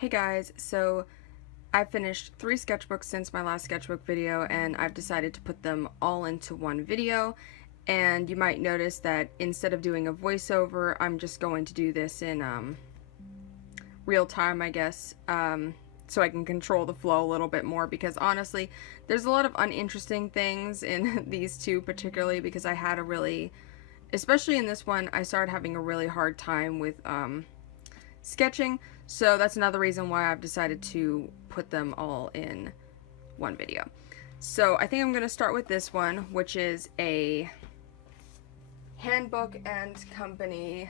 Hey guys, so I've finished 3 sketchbooks since my last sketchbook video, and I've decided to put them all into one video. And you might notice that instead of doing a voiceover, I'm just going to do this in real time, I guess, so I can control the flow a little bit more, because honestly, there's a lot of uninteresting things in these two, particularly because I had a really, especially in this one, I started having a really hard time with sketching, so that's another reason why I've decided to put them all in one video. So I think I'm going to start with this one, which is a Handbook and Company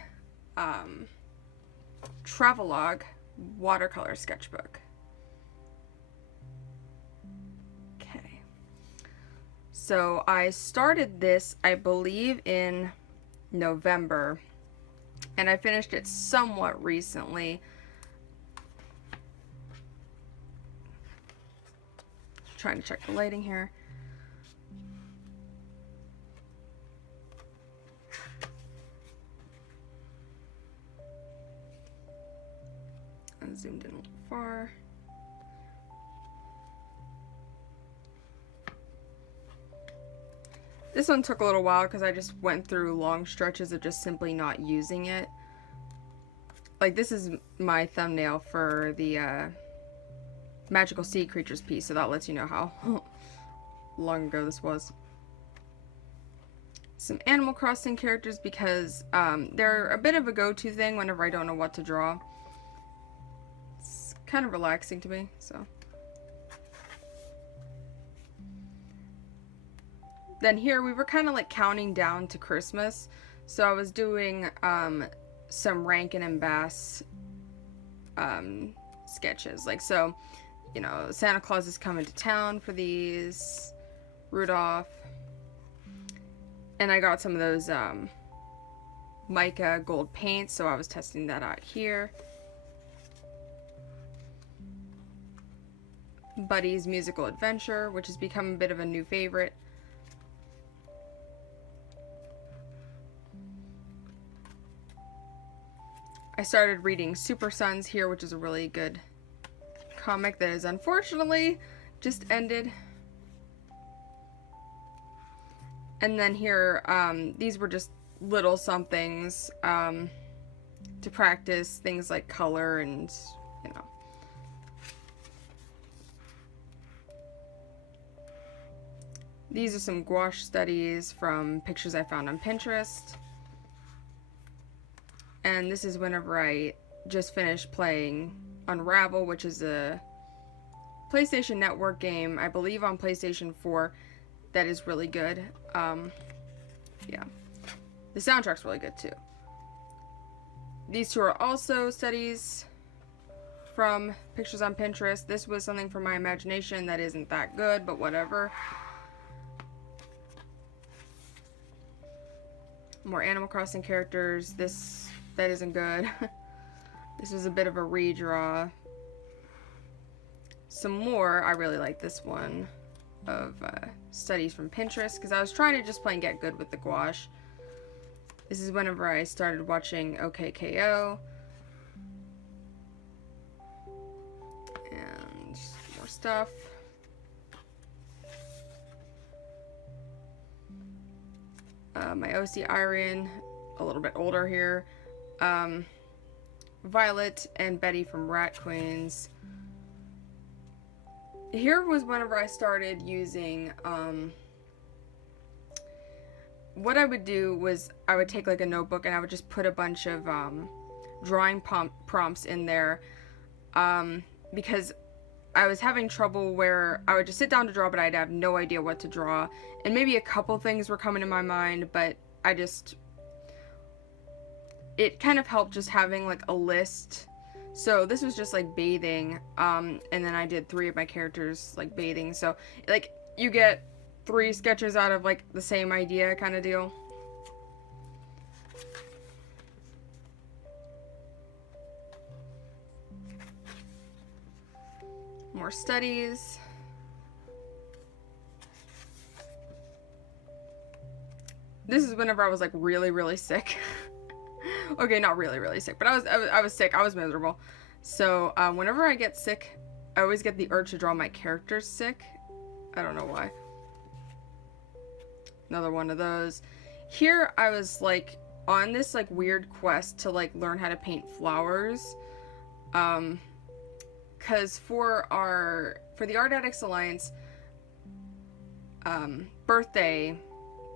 Travelogue watercolor sketchbook. Okay, so I started this, I believe, in November, and I finished it somewhat recently. Trying to check the lighting here. I zoomed in a little far. This one took a little while because I just went through long stretches of just simply not using it. Like, this is my thumbnail for the Magical Sea Creatures piece, so that lets you know how long ago this was. Some Animal Crossing characters, because they're a bit of a go-to thing whenever I don't know what to draw. It's kind of relaxing to me, so. Then here we were kind of like counting down to Christmas, so I was doing some Rankin and Bass sketches. Like, so, you know, Santa Claus is coming to town for these, Rudolph, and I got some of those mica gold paints, so I was testing that out here. Buddy's Musical Adventure, which has become a bit of a new favorite. I started reading Super Sons here, which is a really good comic that is unfortunately just ended. And then here, these were just little somethings to practice things like color and, you know. These are some gouache studies from pictures I found on Pinterest. And this is whenever I just finished playing Unravel, which is a PlayStation Network game, I believe on PlayStation 4, that is really good. Yeah. The soundtrack's really good too. These two are also studies from pictures on Pinterest. This was something from my imagination that isn't that good, but whatever. More Animal Crossing characters. That isn't good. This was a bit of a redraw. Some more, I really like this one of studies from Pinterest, because I was trying to just plain get good with the gouache. This is whenever I started watching OKKO. And more stuff. My OC Irene, a little bit older here. Violet and Betty from Rat Queens. Here was whenever I started using, what I would do was I would take like a notebook and I would just put a bunch of drawing prompts in there, because I was having trouble where I would just sit down to draw, but I'd have no idea what to draw, and maybe a couple things were coming to my mind, but it kind of helped just having like a list. So this was just like bathing, and then I did 3 of my characters like bathing, so like you get 3 sketches out of like the same idea kind of deal. More studies. This is whenever I was like really sick. Okay, not really sick, but I was sick. I was miserable. So whenever I get sick, I always get the urge to draw my characters sick. I don't know why. Another one of those. Here I was like on this like weird quest to like learn how to paint flowers. Cause for the Art Addicts Alliance birthday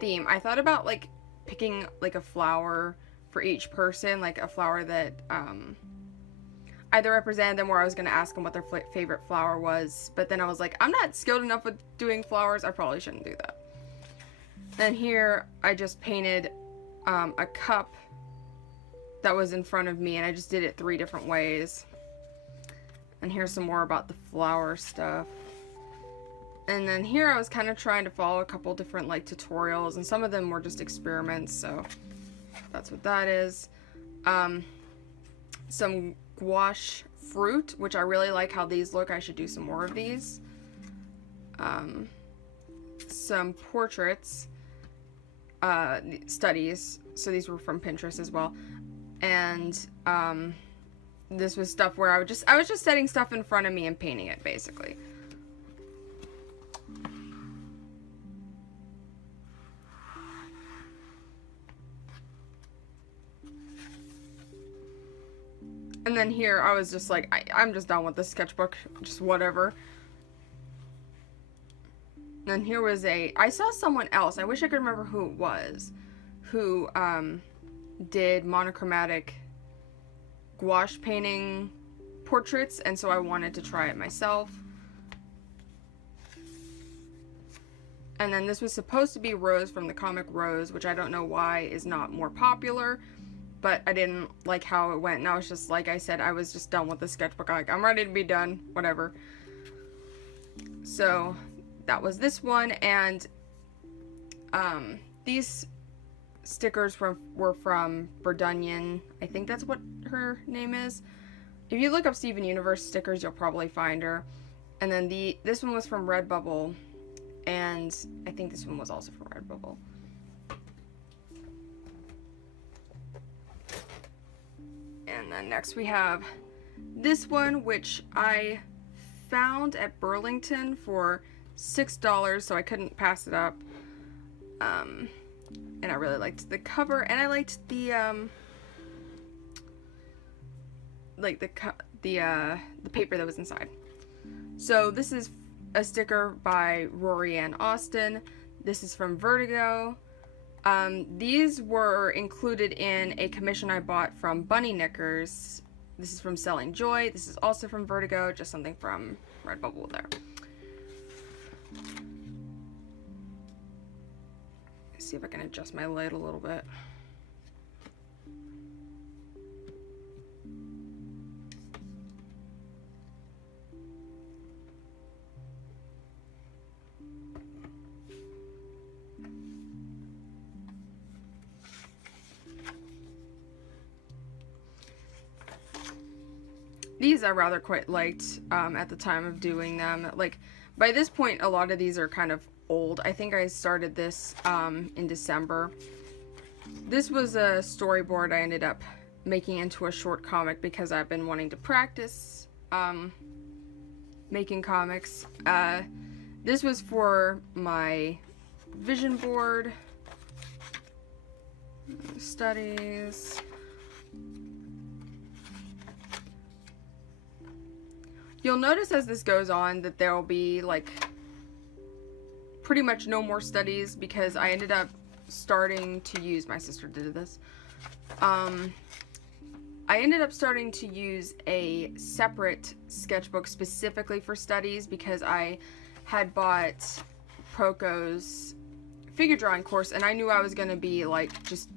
theme, I thought about like picking like a flower for each person, like a flower that either represented them or I was going to ask them what their favorite flower was, but then I was like, I'm not skilled enough with doing flowers, I probably shouldn't do that. And here I just painted a cup that was in front of me, and I just did it 3 different ways. And here's some more about the flower stuff. And then here I was kind of trying to follow a couple different like tutorials, and some of them were just experiments, so that's what that is. Some gouache fruit, which I really like how these look. I should do some more of these. Some portraits, studies, so these were from Pinterest as well. And this was stuff where I was just setting stuff in front of me and painting it, basically. And then here I was just like, I'm just done with this sketchbook, just whatever. And here was I saw someone else, I wish I could remember who it was, who did monochromatic gouache painting portraits, and so I wanted to try it myself. And then this was supposed to be Rose from the comic Rose, which I don't know why is not more popular, but I didn't like how it went, and I was just, like I said, I was just done with the sketchbook. Like, I'm ready to be done, whatever. So that was this one, and these stickers were from Burlington. I think that's what her name is. If you look up Steven Universe stickers, you'll probably find her. And then this one was from Redbubble, and I think this one was also from Redbubble. And then next we have this one, which I found at Burlington for $6, so I couldn't pass it up. And I really liked the cover, and I liked the paper that was inside. So this is a sticker by Rory Ann Austin. This is from Vertigo. These were included in a commission I bought from Bunny Knickers. This is from Selling Joy. This is also from Vertigo, just something from Redbubble there. Let's see if I can adjust my light a little bit. These I rather quite liked at the time of doing them. Like, by this point, a lot of these are kind of old. I think I started this in December. This was a storyboard I ended up making into a short comic because I've been wanting to practice making comics. This was for my vision board, studies. You'll notice as this goes on that there will be like pretty much no more studies because I ended up starting to use, my sister did this, I ended up starting to use a separate sketchbook specifically for studies because I had bought Proko's figure drawing course, and I knew I was going to be like just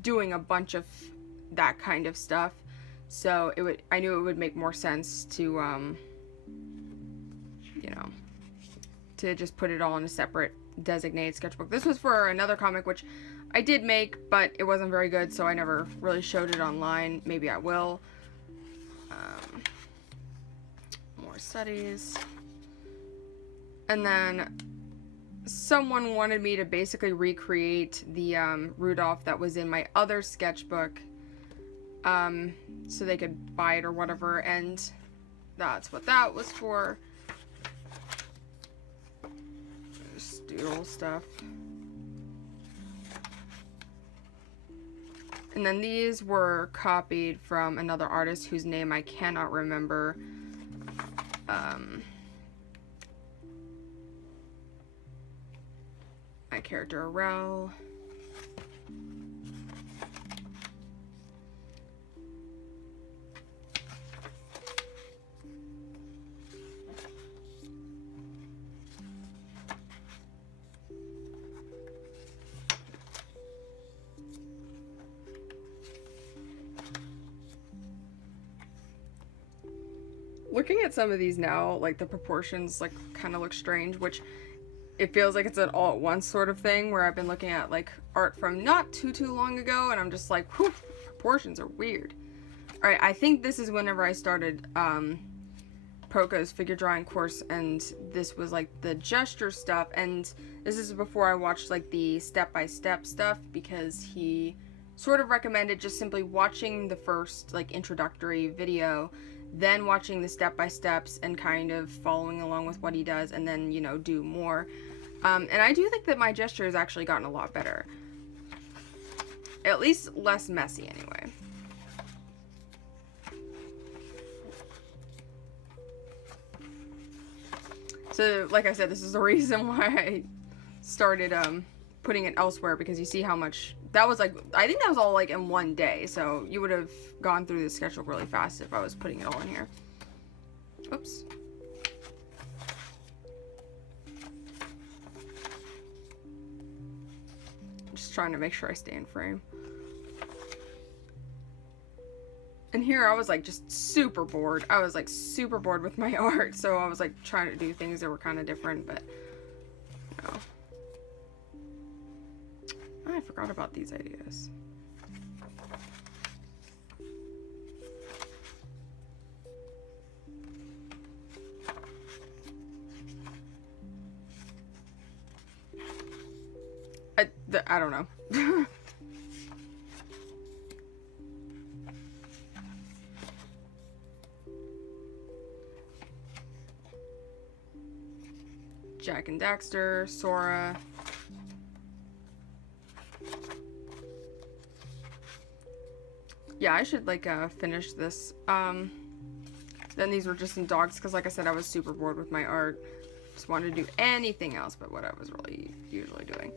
doing a bunch of that kind of stuff. So I knew it would make more sense to, you know, to just put it all in a separate designated sketchbook. This was for another comic, which I did make, but it wasn't very good, so I never really showed it online. Maybe I will. More studies. And then someone wanted me to basically recreate the Rudolph that was in my other sketchbook. so they could buy it or whatever, and that's what that was for. Just doodle stuff. And then these were copied from another artist whose name I cannot remember. My character Arel. Looking at some of these now, like the proportions like kind of look strange, which it feels like it's an all at once sort of thing, where I've been looking at like art from not too long ago and I'm just like, whew, proportions are weird. Alright, I think this is whenever I started Proko's figure drawing course, and this was like the gesture stuff, and this is before I watched like the step-by-step stuff, because he sort of recommended just simply watching the first like introductory video, then watching the step-by-steps and kind of following along with what he does, and then, you know, do more. And I do think that my gesture has actually gotten a lot better. At least less messy, anyway. So, like I said, this is the reason why I started putting it elsewhere, because you see how much that was. Like, I think that was all like in one day, so you would have gone through the sketchbook really fast if I was putting it all in here. Oops. Just trying to make sure I stay in frame. And here I was like just super bored. I was like super bored with my art, so I was like trying to do things that were kind of different, but you know. I forgot about these ideas. I don't know. Jack and Daxter, Sora. Yeah, I should like finish this. Then these were just some dogs, because like I said, I was super bored with my art. Just wanted to do anything else but what I was really usually doing.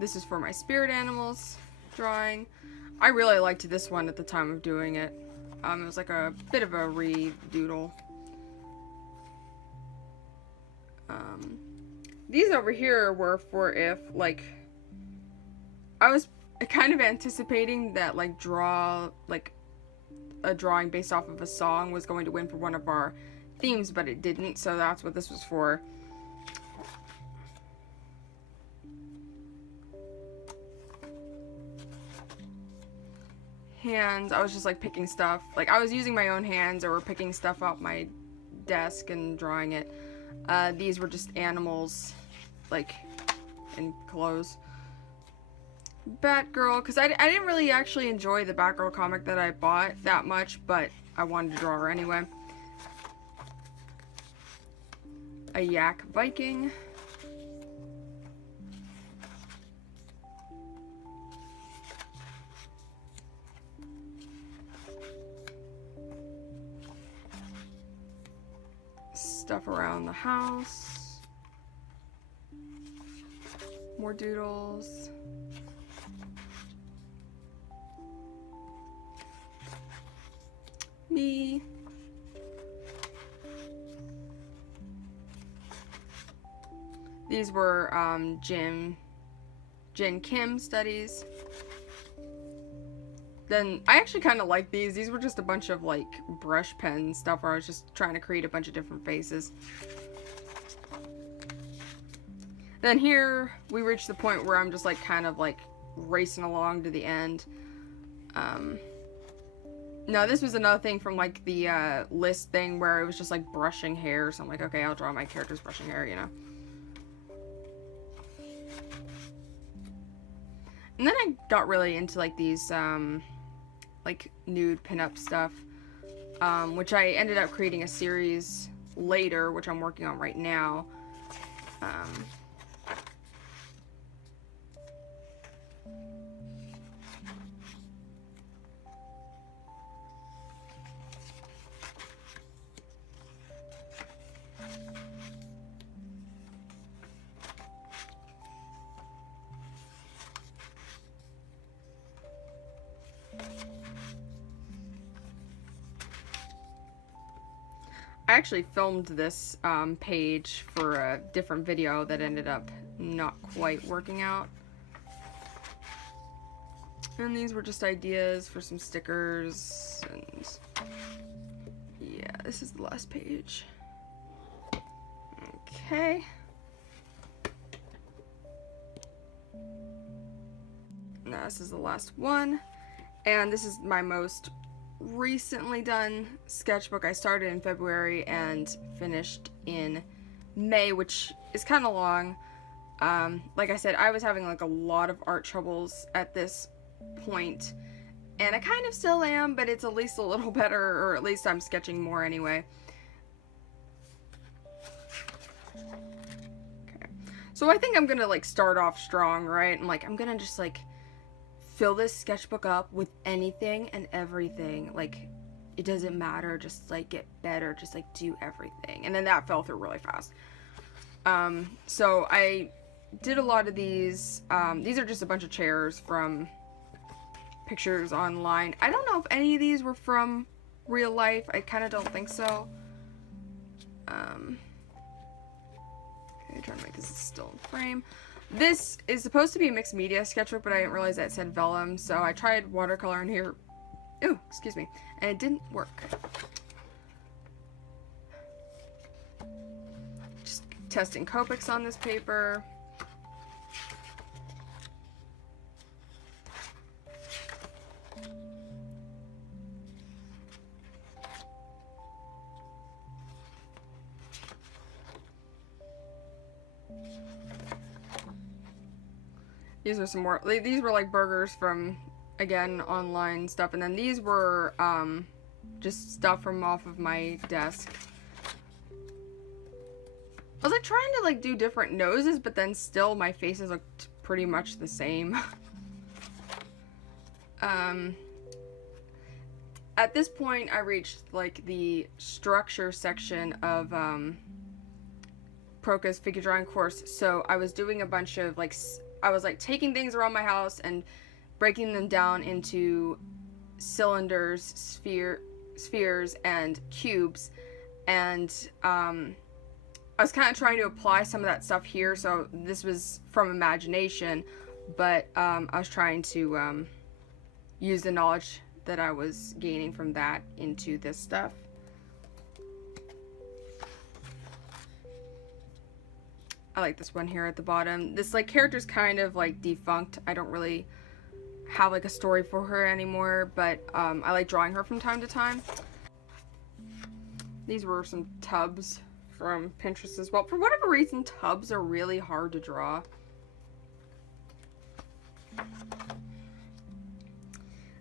This is for my spirit animals drawing. I really liked this one at the time of doing it. It was like a bit of a re-doodle. These over here were for if, like, I was kind of anticipating that, like, a drawing based off of a song was going to win for one of our themes, but it didn't, so that's what this was for. Hands, I was just like picking stuff. Like, I was using my own hands or picking stuff off my desk and drawing it. These were just animals, like, in clothes. Batgirl, because I didn't really actually enjoy the Batgirl comic that I bought that much, but I wanted to draw her anyway. A yak Viking. Stuff around the house. More doodles. Me. These were Jin Kim studies. Then I actually kind of like these. These were just a bunch of like brush pen stuff where I was just trying to create a bunch of different faces. Then here we reached the point where I'm just like kind of like racing along to the end. No, this was another thing from like the list thing where it was just like brushing hair. So I'm like, okay, I'll draw my characters brushing hair, you know. And then I got really into like these like nude pinup stuff, which I ended up creating a series later, which I'm working on right now. I actually filmed this page for a different video that ended up not quite working out. And these were just ideas for some stickers, and yeah, this is the last page. Okay. Now this is the last one, and this is my most recently done sketchbook. I started in February and finished in May, which is kind of long. Like I said, I was having like a lot of art troubles at this point, and I kind of still am, but it's at least a little better, or at least I'm sketching more anyway. Okay, so I think I'm gonna like start off strong, right? And like I'm gonna just like fill this sketchbook up with anything and everything. Like, it doesn't matter, just like get better, just like do everything. And then that fell through really fast. So I did a lot of these. These are just a bunch of chairs from pictures online. I don't know if any of these were from real life. I kind of don't think so. Okay, trying to make this still in frame. This is supposed to be a mixed media sketchbook, but I didn't realize that it said vellum, so I tried watercolor in here. Ooh, excuse me. And it didn't work. Just testing Copics on this paper. These are some more, these were like burgers from, again, online stuff. And then these were just stuff from off of my desk. I was like trying to like do different noses, but then still my faces looked pretty much the same. At this point I reached like the structure section of Proka's figure drawing course. So I was doing a bunch of like, I was like taking things around my house and breaking them down into cylinders, spheres, and cubes. And I was kind of trying to apply some of that stuff here. So this was from imagination, but I was trying to use the knowledge that I was gaining from that into this stuff. I like this one here at the bottom. This like character's kind of like defunct. I don't really have like a story for her anymore, but I like drawing her from time to time. These were some tubs from Pinterest as well. For whatever reason, tubs are really hard to draw.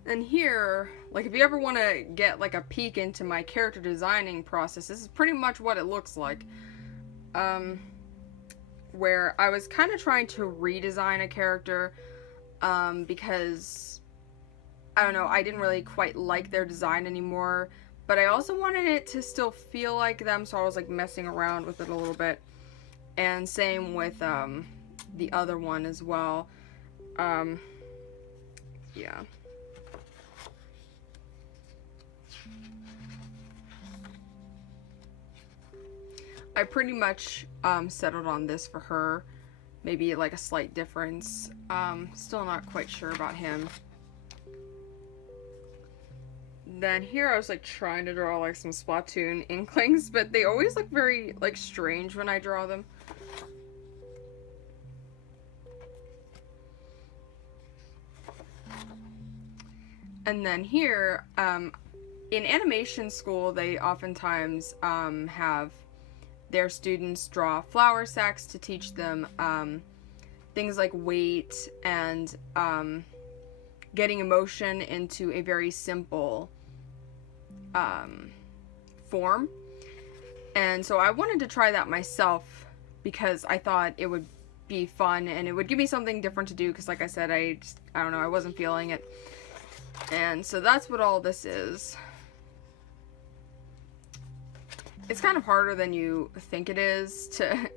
And here, like if you ever want to get like a peek into my character designing process, this is pretty much what it looks like. Where I was kind of trying to redesign a character because, I don't know, I didn't really quite like their design anymore, but I also wanted it to still feel like them, so I was like messing around with it a little bit. And same with the other one as well. Yeah. I pretty much settled on this for her. Maybe like a slight difference. Still not quite sure about him. Then here I was like trying to draw like some Splatoon inklings, but they always look very like strange when I draw them. And then here, in animation school, they oftentimes have their students draw flour sacks to teach them things like weight and getting emotion into a very simple form. And so I wanted to try that myself because I thought it would be fun and it would give me something different to do, because like I said, I don't know, I wasn't feeling it. And so that's what all this is. It's kind of harder than you think it is to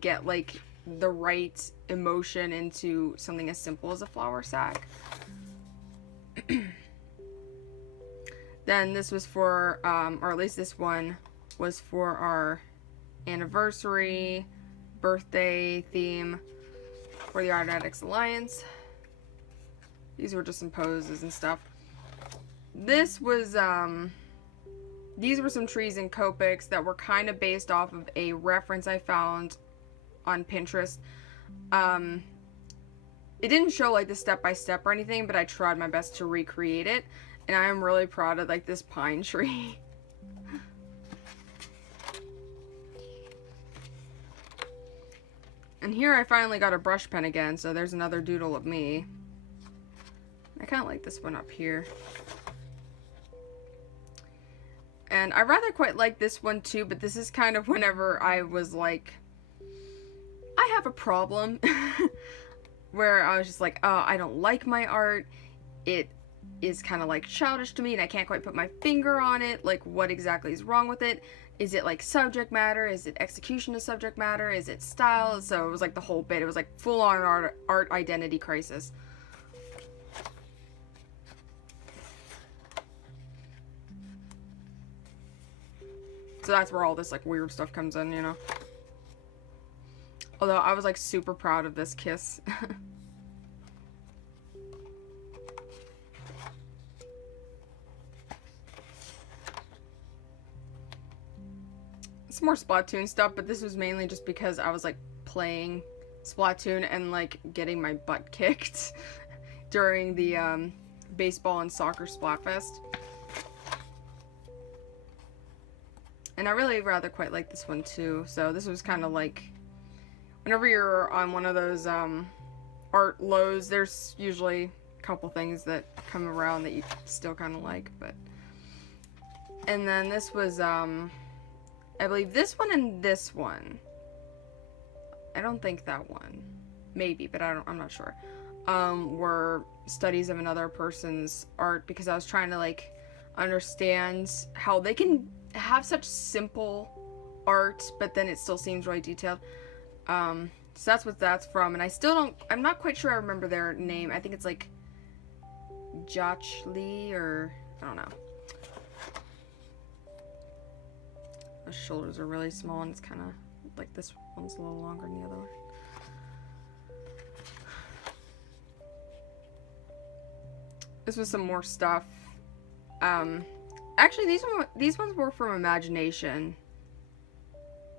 get like the right emotion into something as simple as a flour sack. Then this was for, or at least this one was for our anniversary, birthday theme for the Art Addicts Alliance. These were just some poses and stuff. This was, these were some trees in Copics that were kind of based off of a reference I found on Pinterest. It didn't show like the step-by-step or anything, but I tried my best to recreate it. And I am really proud of like this pine tree. And here I finally got a brush pen again, so there's another doodle of me. I kind of like this one up here. And I rather quite like this one too, but this is kind of whenever I was like, I have a problem. Where I was just like, oh, I don't like my art. It is kind of like childish to me and I can't quite put my finger on it. Like, what exactly is wrong with it? Is it like subject matter? Is it execution of subject matter? Is it style? So it was like the whole bit. It was like full-on art identity crisis. So that's where all this like weird stuff comes in, you know. Although I was like super proud of this kiss. Some more Splatoon stuff, but this was mainly just because I was like playing Splatoon and like getting my butt kicked during the baseball and soccer Splatfest. And I really rather quite like this one too. So this was kind of like, whenever you're on one of those art lows, there's usually a couple things that come around that you still kind of like. But and then this was I believe this one and this one. I don't think that one, maybe, but I'm not sure. Were studies of another person's art, because I was trying to like understand how they can have such simple art, but then it still seems really detailed. So that's what that's from, and I'm not quite sure I remember their name. I think it's like Jochli, or I don't know. The shoulders are really small, and it's kind of like this one's a little longer than the other one. This was some more stuff. Actually, these ones were from Imagination.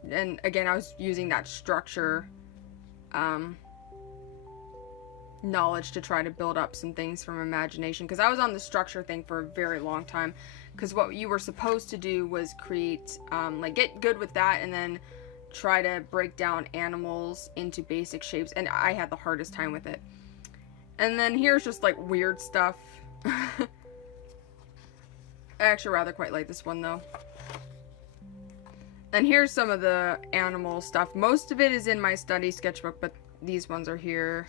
And again, I was using that structure knowledge to try to build up some things from Imagination, because I was on the structure thing for a very long time, because what you were supposed to do was create like get good with that and then try to break down animals into basic shapes, and I had the hardest time with it. And then here's just like weird stuff. I actually rather quite like this one though. And here's some of the animal stuff. Most of it is in my study sketchbook, but these ones are here.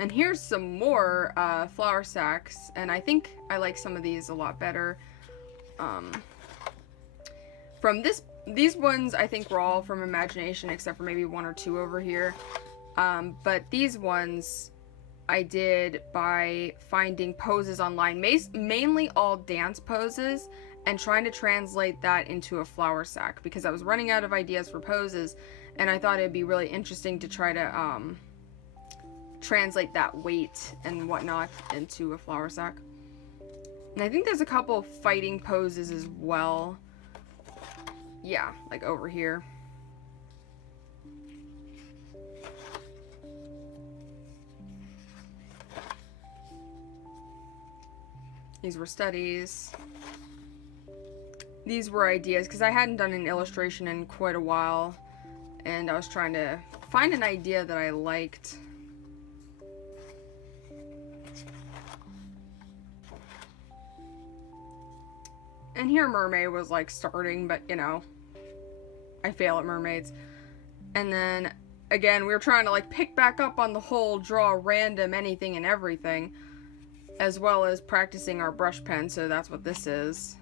And here's some more flour sacks, and I think I like some of these a lot better. From these ones, I think were all from Imagination, except for maybe one or two over here. But these ones I did by finding poses online, mainly all dance poses, and trying to translate that into a flour sack, because I was running out of ideas for poses, and I thought it'd be really interesting to try to translate that weight and whatnot into a flour sack. And I think there's a couple of fighting poses as well. Yeah, like over here. These were studies. These were ideas, because I hadn't done an illustration in quite a while, and I was trying to find an idea that I liked. And here mermaid was like starting, but you know, I fail at mermaids. And then again, we were trying to like pick back up on the whole draw random anything and everything, as well as practicing our brush pen, so that's what this is.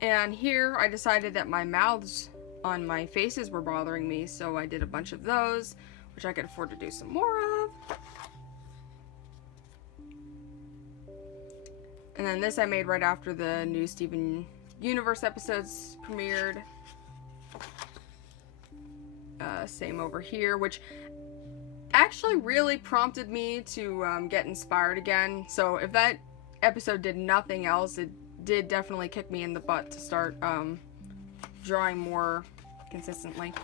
And here I decided that my mouths on my faces were bothering me, so I did a bunch of those, which I could afford to do some more of. And then this I made right after the new Steven Universe episodes premiered. Same over here, which actually really prompted me to get inspired again. So if that episode did nothing else, it did definitely kick me in the butt to start drawing more consistently.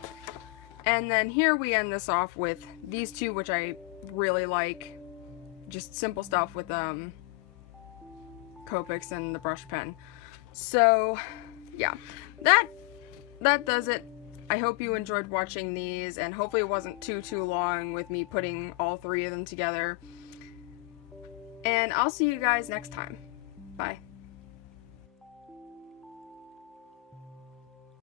And then here we end this off with these two, which I really like. Just simple stuff with Copics and the brush pen. So yeah, that does it. I hope you enjoyed watching these, and hopefully it wasn't too long with me putting all three of them together. And I'll see you guys next time. Bye.